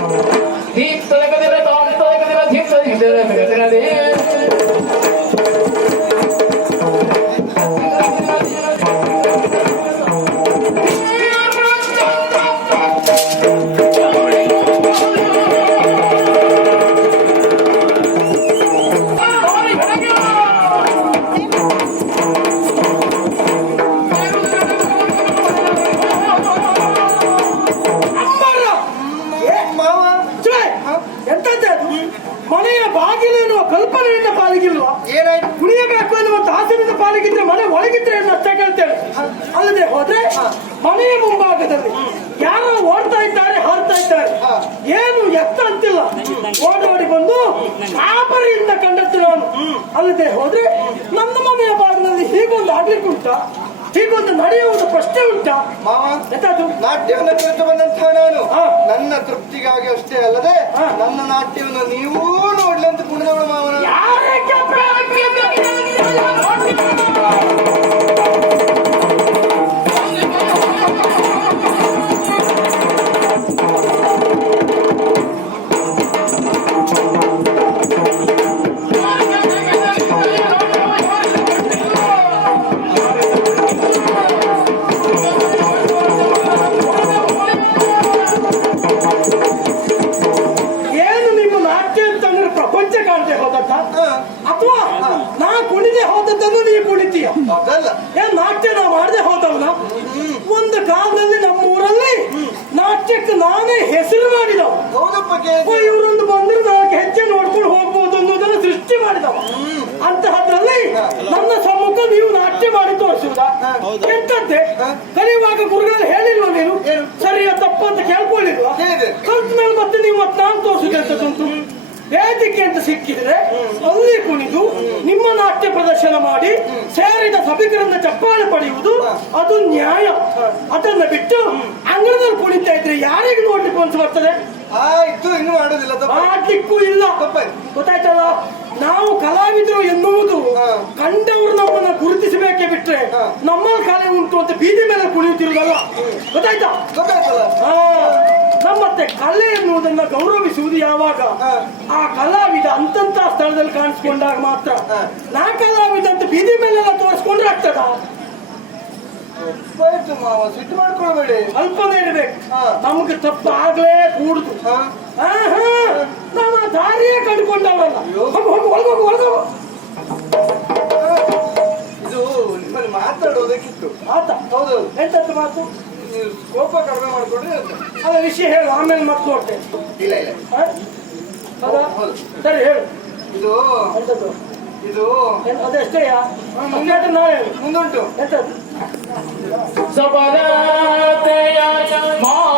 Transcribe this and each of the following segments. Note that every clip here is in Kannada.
धीप तो लगा देना टॉम तो लगा देना धीप तो धीप देना तेरा देव ಮನೆಯ ಮುಂಭಾಗದಲ್ಲಿ ಯಾರೋ ಓಡ್ತಾ ಇದ್ದಾರೆ ಹಾರ್ತಾ ಇದ್ದಾರೆ. ಏನು ಎತ್ತ ಅಂತಿಲ್ಲ. ಓಡೋಡಿ ಬಂದು ಆಪರಿಯಿಂದ ಕಂಡದ್ದು ನಾನು. ಅಲ್ಲದೆ ಹೋದ್ರೆ ನನ್ನ ಮನೆಯ ಭಾಗದಲ್ಲಿ ಹೀಗೊಂದು ಆಡ್ಲಿಕ್ಕೆ ಉಂಟ? ಹೀಗೊಂದು ನಡೆಯುವುದು ಪ್ರಶ್ನೆ ಉಂಟ? ನಾಟ್ಯವನ್ನು ಕಲಿತು ಬಂದಂತಹ ನಾನು. ನನ್ನ ತೃಪ್ತಿಗಾಗಿ ಅಷ್ಟೇ ಅಲ್ಲದೆ. ನನ್ನ ನಾಟ್ಯವನ್ನು ನೀವೂ ನೋಡ್ಲಿ ಅಂತ ಕುಣಿದವಳು ಮಾವನ. ನಾಟ್ಯ ಅಂತಂದ್ರೆ ಪ್ರಪಂಚ ಕಾಣದೆ ಹೋದದ್ದ. ಅಥವಾ ನಾ ಕುಣಿದೆ ಹೋದದ್ದನ್ನು ನೀ ಕುಣಿತೀಯ? ಏನ್ ನಾಟ್ಯ ನಾ ಮಾಡದೆ ಹೋದವನ? ಒಂದು ಕಾಲದಲ್ಲಿ ನಮ್ಮ ಊರಲ್ಲಿ ನಾಟ್ಯಕ್ಕೆ ನಾನೇ ಹೆಸರು ಮಾಡಿದವ. ಇವ್ರೊಂದು ಬಂದ್ರೆ ನಾಲ್ಕು ಹೆಜ್ಜೆ ನೋಡ್ಕೊಂಡು ಹೋಗ್ಬೋದು ಅನ್ನೋದನ್ನು ಸೃಷ್ಟಿ ಮಾಡಿದವ. ಅಂತಹದ್ರಲ್ಲಿ ನನ್ನ ನೀವು ನಾಟ್ಯ ಮಾಡಿ ತೋರಿಸುವುದ? ಎಂತಂತೆ. ಕಲಿಯುವಾಗ ಗುರುಗಳು ಹೇಳಿಲ್ವ ನೀನು? ಸರಿಯ ತಪ್ಪು ಅಂತ ಕೇಳ್ಕೊಳ್ಳಿಲ್ವಾ. ಕಲ್ತ ಮೇಲೆ ಮತ್ತೆ ನೀವು ಮತ್ತೆ ನಾನು ತೋರಿಸುದಂತದುಂಟು ವೇದಿಕೆ ಅಂತ ಸಿಕ್ಕಿದ್ರೆ ಅಲ್ಲಿ ಕುಣಿದು ನಿಮ್ಮ ನಾಟ್ಯ ಪ್ರದರ್ಶನ ಮಾಡಿ ಸೇರಿದ ಸಭಿಕರನ್ನ ಚಪ್ಪಾಳೆ ಪಡೆಯುವುದು ಅದು ನ್ಯಾಯ. ಅದನ್ನ ಬಿಟ್ಟು ಅಂಗಳದಲ್ಲಿ ಕುಣಿತಾ ಇದ್ರೆ ಯಾರಿಗೆ ನೋಡ್ಲಿಕ್ಕೆ ಅನ್ಸ್ ಬರ್ತದೆ? ಆಯ್ತು ಇನ್ನು ಮಾಡೋದಿಲ್ಲ ಮಾಡ್ಲಿಕ್ಕೂ ಇಲ್ಲ. ಗೊತ್ತಾಯ್ತಲ್ಲ? ನಾವು ಕಲಾವಿದರು ಎನ್ನುವುದು. ಕಂಡವರು ನಮ್ಮನ್ನ ಗುರುತಿಸಬೇಕೆ ಬಿಟ್ರೆ ನಮ್ಮ ನಮ್ಮಲ್ಲಿ ಕಲೆ ಉಂಟು ಅಂತ ಬೀದಿ ಮೇಲೆ ಕುಣಿಯುತ್ತಿರುವುದಲ್ಲ? ಗೊತ್ತಾಯ್ತಾ? ಗೊತ್ತಾಯ್ತಲ್ಲ. ನಮ್ಮತ್ತೆ ಕಲೆ ಎನ್ನುವುದನ್ನ ಗೌರವಿಸುವುದು ಯಾವಾಗ? ಆ ಕಲಾವಿದ ಅಂತಂತ ಸ್ಥಳದಲ್ಲಿ ಕಾಣಿಸ್ಕೊಂಡಾಗ ಮಾತ್ರ. ನಾ ಕಲಾವಿದ ಅಂತ ಬೀದಿ ಮೇಲೆಲ್ಲ ತೋರಿಸ್ಕೊಂಡ್ರೆ ಆಗ್ತದ? ಮಾವ ಸಿಟ್ಟು ಮಾಡ್ಕೊಳ್ಬೇಡಿ. ಅಲ್ಪನೇ ಇಡ್ಬೇಕು. ನಮ್ಗೆ ತಪ್ಪು ಆಗ್ಲೇ ಕೂಡುದು ಹಾ ಆಹಾ, ನಾವು ಆ ದಾರಿಯೇ ಕಂಡುಕೊಂಡವಲ್ಲ ಹೋಗು ಹೋಗು ಒಳಗೋಗು ಒಳಗೋಗು ಇದು ನಿಮ್ಮಲ್ಲಿ ಮಾತಾಡೋದಕ್ಕಿತ್ತು. ಮಾತಾ ಹೌದು. ಎಂತದ್ದು ಮಾತು? ನೀವು ಕೋಪ ಕಡಿಮೆ ಮಾಡ್ಕೊಂಡ್ರೆ. ಅಲ್ಲ ವಿಷಯ ಹೇಳು ಆಮೇಲೆ ಮತ್ತೆ ನೋಡ್ತೇನೆ ಇಲ್ಲ ಇಲ್ಲ. ಸರಿ ಹೇಳು. ಇದು ಎಂತದ್ದು? ಇದು ಏನ್ ಅದೆಷ್ಟೇಯ ಮುಂದೆ ನಾಳೆ ಹೇಳು. ಮುಂದುಂಟು. ಎಂತದ್ದು? ಸಬರತೆಯ ಮಾರ್ಗವಿದು.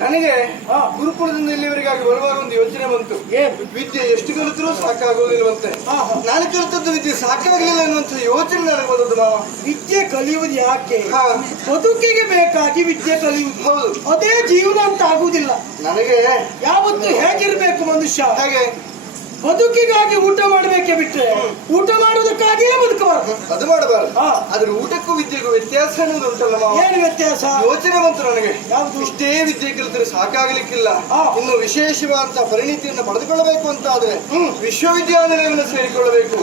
ನನಗೆ. ಗುರುಕುಲದಿಂದ ಇಲ್ಲಿವರೆಗಾಗಿ ಬರುವಾಗ ಒಂದು ಯೋಚನೆ ಬಂತು. ವಿದ್ಯೆ ಎಷ್ಟು ಕಲಿತರೂ ಸಾಕಾಗುವುದಿಲ್ಲವಂತೆ. ನಾನು ಕಲಿತದ್ದು ವಿದ್ಯೆ ಸಾಕಾಗಲಿಲ್ಲ ಅನ್ನುವಂಥ ಯೋಚನೆ ನನಗೆ ಬಂದದ್ದು ಮಾವ. ವಿದ್ಯೆ ಕಲಿಯುವುದು ಯಾಕೆ. ಬದುಕಿಗೆ ಬೇಕಾಗಿ ವಿದ್ಯೆ ಕಲಿಯುವುದು. ಹೌದು. ಅದೇ ಜೀವನ ಅಂತ ಆಗುವುದಿಲ್ಲ. ನನಗೆ ಯಾವತ್ತು ಹೇಗಿರ್ಬೇಕು ಮನುಷ್ಯ? ಹಾಗೆ? ಬದುಕಿಗಾಗಿ ಊಟ ಮಾಡಬೇಕೆ ಬಿಟ್ರೆ ಊಟ ಮಾಡುವುದಕ್ಕಾಗಿಯೇ ಬದುಕಬಾರದು ಅದು ಮಾಡಬಾರದು. ಆದ್ರೆ ಊಟಕ್ಕೂ ವಿದ್ಯೆಗೂ ವ್ಯತ್ಯಾಸ ಅನ್ನೋದು ಉಂಟಲ್ಲ ಏನು ವ್ಯತ್ಯಾಸ ಯೋಚನೆ ಬಂತು ನನಗೆ ಯಾವುದು? ಇಷ್ಟೇ ವಿದ್ಯೆ ಕಲಿತರೆ ಸಾಕಾಗಲಿಕ್ಕಿಲ್ಲ. ಇನ್ನು ವಿಶೇಷವಾದಂತಹ ಪರಿಣಿತಿಯನ್ನು ಪಡೆದುಕೊಳ್ಳಬೇಕು ಅಂತ ಆದ್ರೆ. ವಿಶ್ವವಿದ್ಯಾನಿಲಯವನ್ನು ಸೇರಿಕೊಳ್ಳಬೇಕು.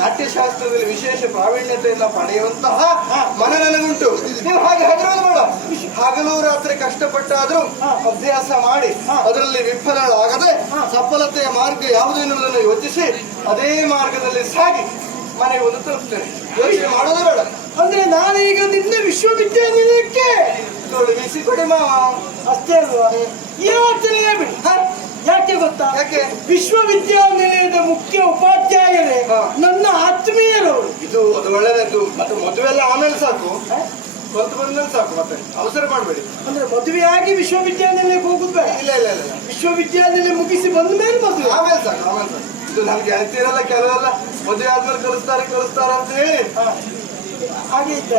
ನಾಟ್ಯಶಾಸ್ತ್ರದಲ್ಲಿ ವಿಶೇಷ ಪ್ರಾವೀಣ್ಯತೆಯನ್ನ ಪಡೆಯುವಂತಹ. ಮನ ನನಗುಂಟು ನೀವು ಹಾಗೆ ಹಗರೋದು ಬೇಡ ಹಗಲು ರಾತ್ರಿ ಕಷ್ಟಪಟ್ಟಾದ್ರೂ ಅಭ್ಯಾಸ ಮಾಡಿ. ಅದರಲ್ಲಿ ವಿಫಲರಾಗದೆ ಸಫಲತೆಯ ಮಾರ್ಗ ಯಾವುದು ಎನ್ನುವುದನ್ನು ಯೋಚಿಸಿ ಅದೇ ಮಾರ್ಗದಲ್ಲಿ ಸಾಗಿ ಮನೆಗೆ ಒಂದು ತಲುಪ್ತೇನೆ. ಯೋಚನೆ ಮಾಡೋದೇ ಬೇಡ. ಅಂದ್ರೆ ನಾನೀಗ ನಿನ್ನ ವಿಶ್ವವಿದ್ಯಾನಿಲಯಕ್ಕೆ ತೊಡಗಿಸಿಕೊಡಿ ಮಾವ. ಅಷ್ಟೇ ಅಲ್ವಾ? ಯೋಚನೆ ಬಿಡಿ. ಹ? ಯಾಕೆ ಗೊತ್ತಾ? ಯಾಕೆ? ವಿಶ್ವವಿದ್ಯಾನಿಲಯದ ಮುಖ್ಯ ಉಪಾಧ್ಯಾಯರೇ. ನನ್ನ ಆತ್ಮೀಯರು. ಇದು ಅದು ಒಳ್ಳೆದಾಯ್ತು. ಮತ್ತೆ ಮದುವೆ ಎಲ್ಲ ಆಮೇಲೆ ಸಾಕು. ಹ? ಸ್ವಂತ ಬಂದ್ಮೇಲೆ ಸಾಕು ಮತ್ತೆ. ಅವಸರ ಮಾಡಬೇಡಿ. ಅಂದ್ರೆ ಮದುವೆಯಾಗಿ ವಿಶ್ವವಿದ್ಯಾನಿಲಯಕ್ಕೆ ಹೋಗುದು ಬೇಡ. ಇಲ್ಲ ಮುಗಿಸಿ ಬಂದ ಮೇಲೆ ಮದುವೆ. ಆಮೇಲೆ ಸಾಕು ಆಮೇಲೆ ಸಾಕು. ಇದು ನಮ್ಗೆ ಅಂತೀರಲ್ಲ ಕೆಲವೆಲ್ಲ ಮದುವೆ ಆದ್ಮೇಲೆ ಕಲಿಸ್ತಾರೆ ಕಲಿಸ್ತಾರೆ ಅಂತ ಹೇಳಿ. ಹ. ಹಾಗೆ ಇದ್ದ.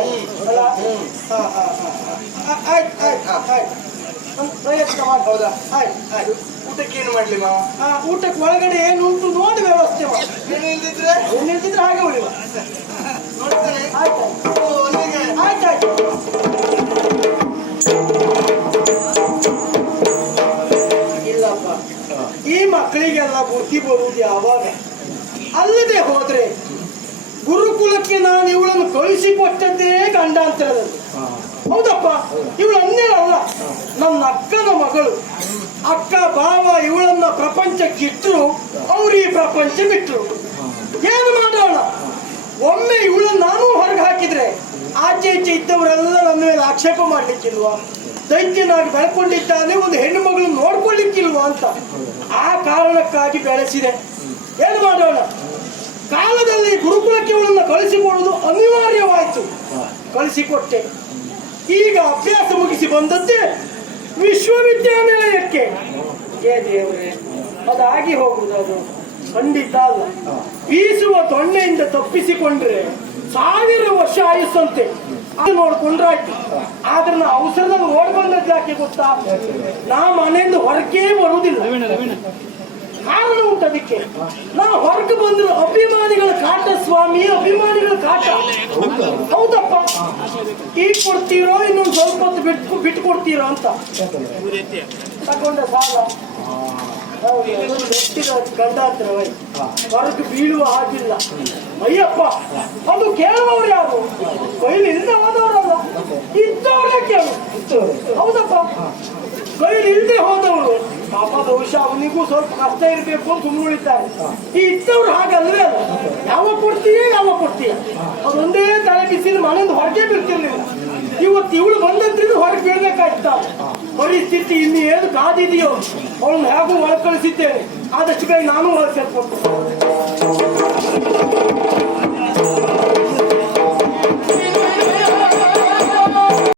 ಅಲ್ಲ? ಹಾ ಹಾ ಹಾ ಹ. ಆ- ಆಯ್ತು ಆಯ್ತು ಆಯ್ತು. ಪ್ರಯತ್ನ ಮಾಡಿ. ಆಯ್ತು ಆಯ್ತು. ಊಟಕ್ಕೆ ಏನು ಮಾಡ್ಲಿ ಮಾವ? ಊಟಕ್ಕೆ ಒಳಗಡೆ ಏನು ಉಂಟು ನೋಡಿ ವ್ಯವಸ್ಥೆ ಮಾಡಿ. ಏನು ಇಲ್ದಿದ್ರೆ? ಏನು ಹೇಳ್ತಿದ್ರೆ ಹಾಗೆ ಉಳಿವ ಆಯ್ತು ಆಯ್ತು. ಮಕ್ಕಳಿಗೆಲ್ಲ ಬುದ್ಧಿ ಬರುವುದು ಯಾವಾಗ? ಅಲ್ಲದೆ ಹೋದ್ರೆ ಗುರುಕುಲಕ್ಕೆ ನಾನು ಇವಳನ್ನು ಕಳಿಸಿಕೊಟ್ಟದ್ದೇ ಗಂಡಾಂತರದಲ್ಲಿ. ಹೌದಪ್ಪ? ಇವಳು ಅಲ್ಲ. ನನ್ನ ಅಕ್ಕನ ಮಗಳು. ಅಕ್ಕ ಬಾವ ಇವಳನ್ನ ಪ್ರಪಂಚಕ್ಕಿಟ್ಟರು ಅವ್ರು ಈ ಪ್ರಪಂಚ ಬಿಟ್ಟರು ಏನು ಮಾಡೋಣ? ಒಮ್ಮೆ ಇವಳನ್ನ ನಾನು ಹೊರಗೆ ಹಾಕಿದ್ರೆ ಆಚೆ ಈಚೆ ಇದ್ದವರೆಲ್ಲ ನನ್ನ ಮೇಲೆ ಆಕ್ಷೇಪ ಮಾಡ್ಲಿಕ್ಕಿಲ್ವಾ? ದೈತ್ಯನಾಗಿ ಬೆಳ್ಕೊಂಡಿದ್ದಾನೆ ಒಂದು ಹೆಣ್ಣು ಮಗಳು ನೋಡ್ಕೊಳ್ಳಿಕ್ಕಿಲ್ವಾ ಅಂತ? ಆ ಕಾರಣಕ್ಕಾಗಿ ಬೆಳೆಸಿದೆ. ಏನು ಮಾಡೋಣ? ಕಾಲದಲ್ಲಿ ಗುರುಕುಲಕ್ಕೆ ಇವಳನ್ನ ಕಳಿಸಿಕೊಡುವುದು ಅನಿವಾರ್ಯವಾಯಿತು. ಕಳಿಸಿಕೊಟ್ಟೆ. ಈಗ ಅಭ್ಯಾಸ ಮುಗಿಸಿ ಬಂದದ್ದೇ ವಿಶ್ವವಿದ್ಯಾನಿಲಯಕ್ಕೆ. ಏ ದೇವರೇ, ಅದಾಗಿ ಹೋಗುವುದು ಅದು. ಖಂಡಿತ ಅಲ್ಲ. ಬೀಸುವ ತೊಂಡೆಯಿಂದ ತಪ್ಪಿಸಿಕೊಂಡ್ರೆ ಸಾವಿರ ವರ್ಷ ಆಯುಸ್ಸಂತೆ. ಅದು ನೋಡ್ಕೊಂಡ್ರಾಯ್ತು. ಆದ್ರೆ ನಾ ಅವಸರದಲ್ಲಿ ಓಡ್ ಬಂದದ್ದು ಯಾಕೆ ಗೊತ್ತಾ? ನಾ ಮನೆಯಿಂದ ಹೊರಕೇ ಬರುವುದಿಲ್ಲ. ಅದಕ್ಕೆ ನಾ ಹೊರಗೆ ಬಂದ್ರು ಅಭಿಮಾನಿಗಳ ಕಾಟ ಸ್ವಾಮಿ ಅಭಿಮಾನಿಗಳ ಕಾಟ. ಹೌದಪ್ಪ. ಈಗ ಕೊಡ್ತೀರೋ ಇನ್ನೊಂದು ಸ್ವಲ್ಪ ಹೊತ್ತು ಬಿಟ್ಟು ಬಿಟ್ಟು ಕೊಡ್ತೀರೋ ಅಂತ. ತಗೊಂಡ ಸಾಲ. ಗಂಡಾಂತರ ವೈ ಹೊರಗೆ ಬೀಳುವ ಹಾಗಿಲ್ಲ. ಅಯ್ಯಪ್ಪ ಅದು ಕೇಳುವವ್ರು ಯಾರು? ಕೈಲಿಂದ ಹೋದವರಲ್ಲ. ಇದ್ದವರೇ ಕೇಳು. ಹೌದಪ್ಪ. ಕೈಲಿ ಇಲ್ಲದೆ ಹೋದವರು ಪಾಪ ಬಹುಶಃ ಅವನಿಗೂ ಸ್ವಲ್ಪ ಕಷ್ಟ ಇರಬೇಕು ಅಂತ ಸುಮ್ಮನೆ ಉಳಿತಾರೆ ಈ ಇದ್ದವ್ರು ಹಾಗಲ್ವೇ ಅಲ್ಲ? ಯಾವಾಗ ಕೊಡ್ತೀಯ ಯಾವ ಕೊಡ್ತೀಯ. ಅದೊಂದೇ ತಲೆ ಬಿಸಿಲು, ಮನೆಯಿಂದ ಹೊರಗೆ ಬಿಡ್ತಿರ್ಲಿಲ್ಲ ಇವತ್ತು ಇವಳು ಬಂದಂತಿದ್ರು ಹೊರಗೆ ಬೀಳ್ಬೇಕಾಯ್ತ. ಪರಿಸ್ಥಿತಿ ಇನ್ನು ಏನು ಕಾದಿದೆಯೋ ಅವಳನ್ನ ಹೇಗೂ ಒಳಗೆ ಕಳಿಸಿದ್ದೇನೆ. ಆದಷ್ಟು ಕೈ ನಾನು ಒಳಗೆ ಸೇರ್ಕೊಂಡು.